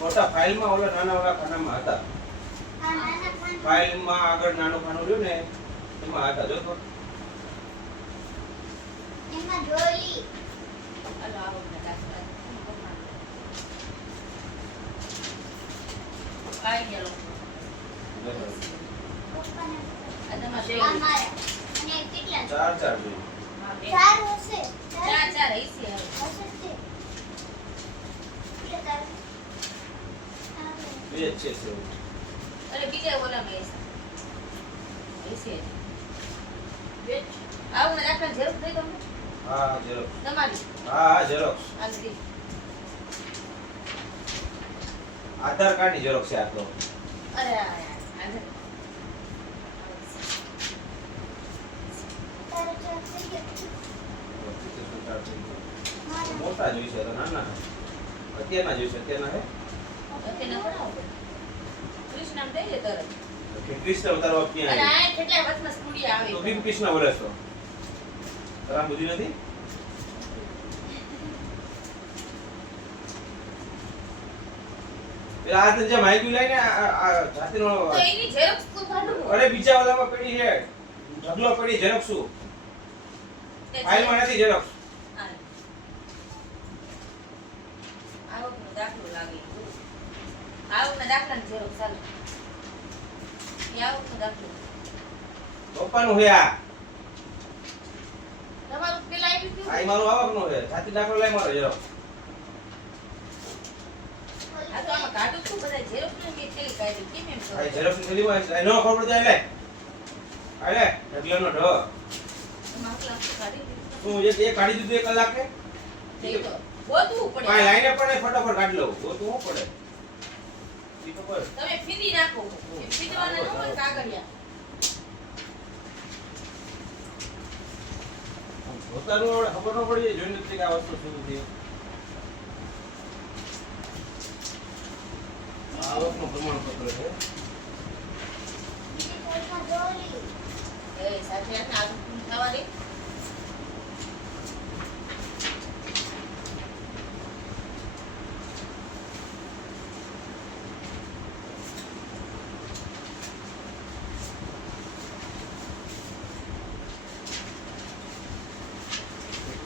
મોટા ફાઇલમાં ઓલા નાના ઓલા ખાનામાં હતા. ફાઇલમાં આગળ નાનું ખાનું રહ્યું ને એમાં હતા જો તો. એમાં જોઈ અલા આવો ને કાકા આઈ ગયો પપ્પાને આદમા આ શેવ મારા અને કેટલા ચાર ચાર જોઈએ. ચાર હશે ચાર હશે હશે તે એટલે તાર બે જ છે સેવ. અરે બીજા ઓલા મે હશે બે આવું ને રાખવા જરૂર થઈ તમને હા ઝેરોક્સ. તમારી હા ઝેરોક્સ. આલતી આધાર કાર્ડની ઝેરોક્સ છે આ તો. અરે આધાર તારે ચાર થઈ ગયા મારા મોટા જોઈશે તો નાના અત્યારના જોઈશે અત્યારના હે અત્યારે બનાવો કૃષ્ણ દઈ દે તરત કૃષ્ણ ઉતારવા અને ક્યાં આ કેટલા વચમાં સ્ટુડિયો આવે તો બી કૃષ્ણ બોલે છો તારા બુદ્ધિ નથી પેલા આ જે માઈક લઈને આ જાતિનો તો એની ઝેરોક્સ તો કાઢું અરે બીજા વાલામાં પડી છે ઢગલો પડી ઝેરોક્સ શું ફાઇલમાં નથી ઝેરોક્સ આવકનો દાખલો લાગે આવકના દાખલાની ઝેરોક્સ ચાલે એ આવકનો દાખલો પપ્પાનું હે આ તમારું પેલા આવી ગયું આ મારું આવકનો હે જાતિ દાખલો લઈ મારો ઝેરોક્સ આ તો આમાં કાઢું છું બધા ઝેરોક્સ ને કે થેલી કાઢી કેમ એમ આ ઝેરોક્સ ની થેલી માં નો ખબર પડે લે આલે ઢગલાનો ઢ માખલા કાઢી દીધું તું એ કાઢી દીધું 1 કલાકે થઈ તો ગોતવું પડે આ લાઈને પણ ફટાફટ કાઢી લઉં તો તું પડે ઈ તો પર તમે ફીદી નાખો એ ફીદવાના ન હોય કાગળિયા પોતાનું ખબર ન પડી જોઈને કે આ વસ્તુ શું છે આવકનું પ્રમાણપત્ર છે બીજી કોઈમાં જોઈ એ સાથે આ થવા દે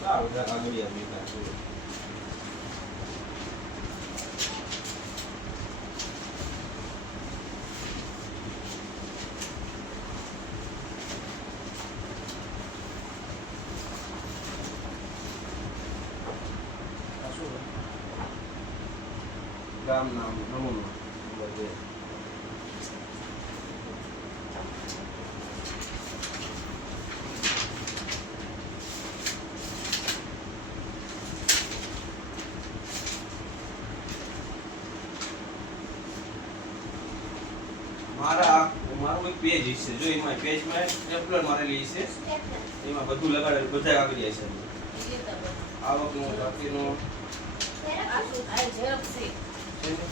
આ બધા કાગળિયા ભેગા છે આ શું છે? ગામ નામ નમૂનો બધે મારું એક પેજ છે જો એમાં પેજમાં સ્ટેપલર મારેલી છે સ્ટેપલર એમાં બધું લગાડેલું બધા કાગળિયા છે એ તો આવકનું બાકીનું આ શું આ ઝેરોક્સ છે છે ને?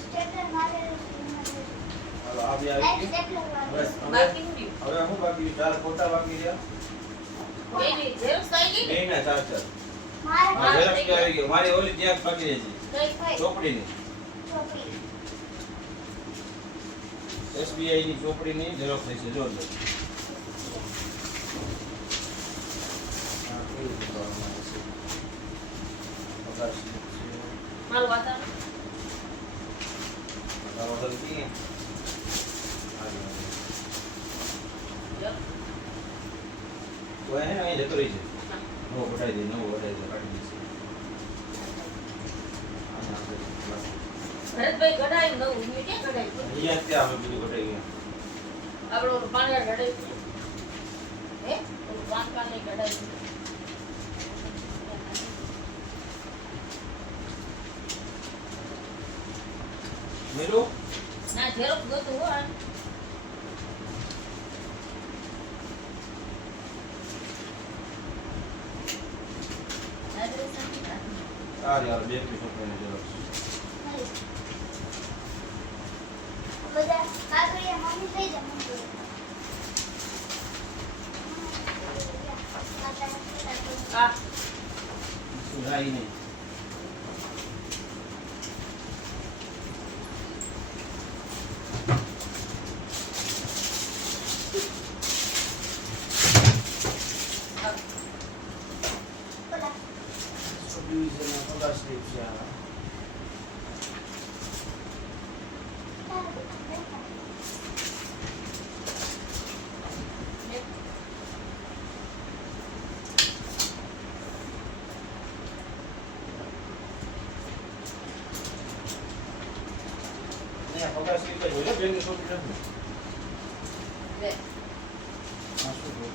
સ્ટેપલર મારેલું છે હાલો આ બે આ આવી ગઈ સ્ટેપલર બસ મારેલું બાકી નું હવે શું બાકી ચાર ફોટા બાકી રહ્યા બેની ઝેરોક્સ આવી ગઈ બે ના ચાર ચાર મારે હા ઝેરોક્ષ બી આવી ગઈ મારી ઓલી ત્યાં બાકી રહી છે કઈ ચોપડીની ચોપડી SBI ની ચોપડીની ઝેરોક્ષ થઈ છે જો જો આ કેવું કરવામાં આવે છે પગાર સ્લીપ છે મારું વાતાવરણ પગાર વગર કી તો હે ને અહીં જતો રહી છે નવો કઢાઈ દે નવો કઢાઈ દે કાઢી દે ભરતભાઈ કઢાયું નવું મેં ક્યાં કઢાયું અહીંયા ત્યાં અમે બધું કઢાઈ ગયા આપણે ઓલું પાણી કઢાયું હે ઓલું પાણી કઢાયું મેલું ના ઝેરોક્સ ગોતું હો આ. આ યાર બે પીસ ઓપન ઝેરોક્ષ બધા કાગળિયા મમ્મી થઈ જાય મમ્મી આ શું રાઈ નહીં ઓલા સબડિવિઝનના પગાર સ્લીપ છે આ અહીંયા પગાર સ્લીપ જ હોય બેંકની કોપી નથી લે આ શું હોય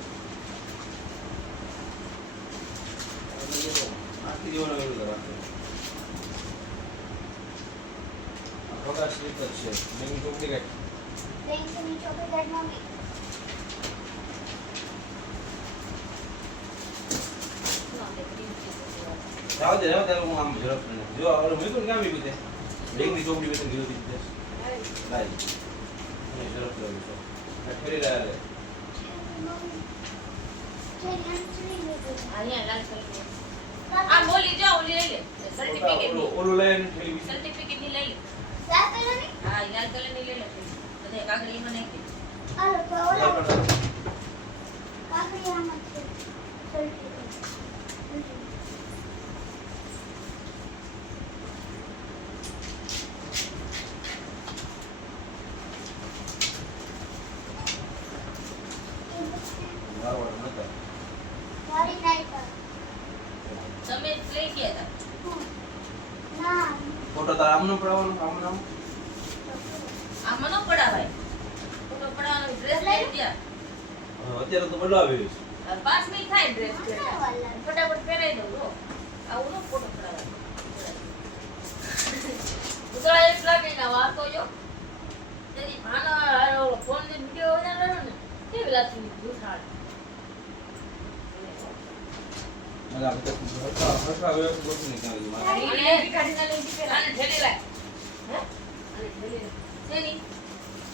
આખી દેવાનો એવું રાખે આ પગાર સ્લીપ જ છે બેંકની કોપી કઈ બેંકની ચોકીદાર મમ્મી જાવ દે હું આમ ઝડપ કરીને જો ઓલો મૂક્યું ને કામ મૂક્યું તે બેંકની ચોપડી વેતન ગયું હતી લાઈ એ ઝડપ લેવું છે આ ફેરી રહ્યા રે મમ્મી જેની અંચરી લીધું અહીંયા લાલ કરી આ બોલી જાઓ ઓલી લઈ લે સર્ટિફિકેટ ની ઓલું લઈને ફેરી બીજી સર્ટિફિકેટ ની લઈ લે લાપેલો ને હા લાલ કલર ની લઈ લે બધે કાગળ એમાં નાખી આલો તો ઓલા કાગળિયામાં છે સર્ટિફિકેટ બરાબર નતા મારી નાઈ પર તમે લઈ ગયા હતા ના ફોટો તાર આમનો પડાવવાનો આમ નામ આમાં ન પડાવાય ફોટો પડાવવાનો ડ્રેસ લઈ ગયા અત્યારે તો બદલાવ્યો છે 5 મિનિટ થાય ડ્રેસ ના વાલા ફટાફટ પહેરાઈ દઉં જો આવું નો ફોટો પડાવાય ઉતરા એક લાગે ના વાતો જો તેની ભાના ઓલો ફોન ને વિડિયો બનાવવાનો ને કેવી લાગતી દુસાડ મજા આવે તો ફરકા હવે ગોઠવી નહીં કાઢી મારે આને કાઢીને લઈ દીધે આને ઠેલી લાય હે આને ઠેલી શેની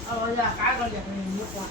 આ ઓલા કાગળ યા મૂકવા